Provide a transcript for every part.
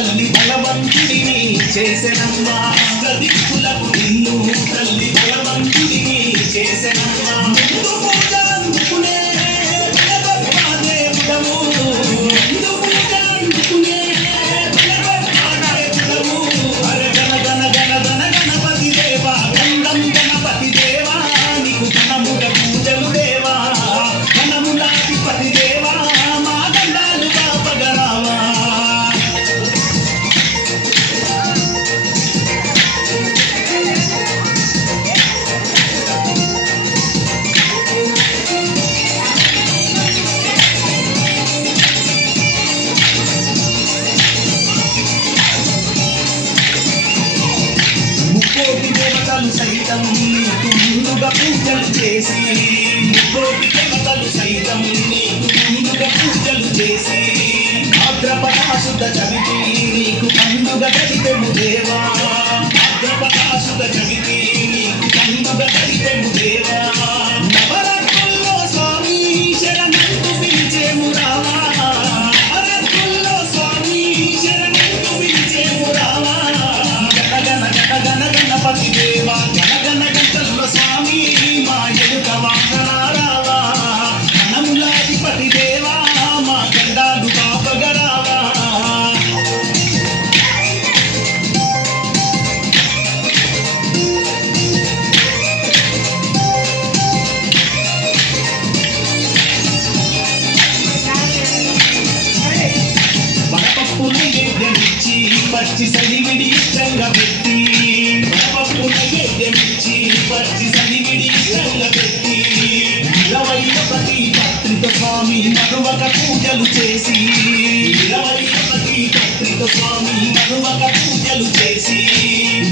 తల్లి బలవంతుడిని చేసెనమ్మా దిక్కులకు నిన్ను తల్లి బలవంతుడిని చేసెనమ్మా ముందు పూజ అందుకునే దేవుడము ముందు పూజ అందుకునే దేవుడము అరే గణ గణ గణ గణ గణపతి దేవా గండం గణపతి దేవా నీకు ఘనముగ పూజలు దేవా ఘనములాధిపతి దేవా మా గండాలు కాపగరావా ముక్కోటి దేవతలు సైతం నీకు ముందుగా పూజలు చేసి ముక్కోటి దేవతలు సైతం నీకు ముందుగా పూజలు చేసి భాద్రపద శుద్ధ చవితి నీకు పండుగ గడిపెము దేవా భాద్రపద చవితి నీకు పండుగ గడిపెము దేవా నవరాత్రుల్లో స్వామి శరణంటూ పిలిచేము రావా నవరాత్రుల్లో స్వామి శరణంటూ పిలిచేము రావా గణ గణ గణ గణపతి దేవా గణ గణ గంటల్లో స్వామి మా ఎదుక వాహనారావా ఘనములాధిపతి దేవా మా గండాలు కాపగరావా వడపప్పు నైవేద్యమిచ్చి పచ్చి సలివిడి ఇష్టంగా పెట్టి వడపప్పు నైవేద్యమిచ్చి పచ్చి సలివిడి ఇష్టంగా పెట్టి 21 పత్రిక స్వామి మరువక పూజలు చేసి 21 పత్రిక స్వామి మరువక పూజలు చేసి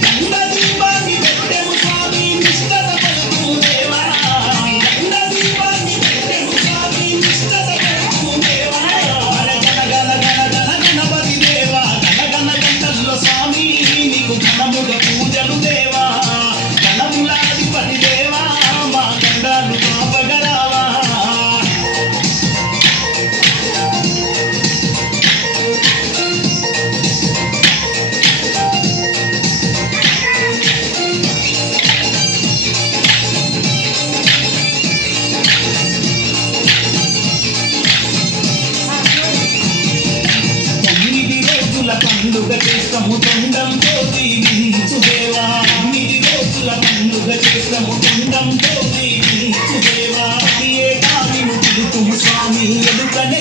దండ దీపాన్ని పెట్టెము స్వామి నిష్టత పలుకు దేవా దండ దీపాన్ని పెట్టెము స్వామి నిష్టత పలుకు దేవా గణ గణ గణ గణ గణపతి దేవా గణ గణ గంటల్లో స్వామి నీకు ఘనముగ పూజలు దేవా ఘనములాధిపతి దేవా మా గండాలు కాపగరావా పండుగ చేస్తాము తొండంతో దీవించు దేవా 9 రోజుల పండుగ చేస్తాము తొండంతో దీవించు దేవా ఏటా నిన్ను పిలుతుము స్వామి ఎదుకనే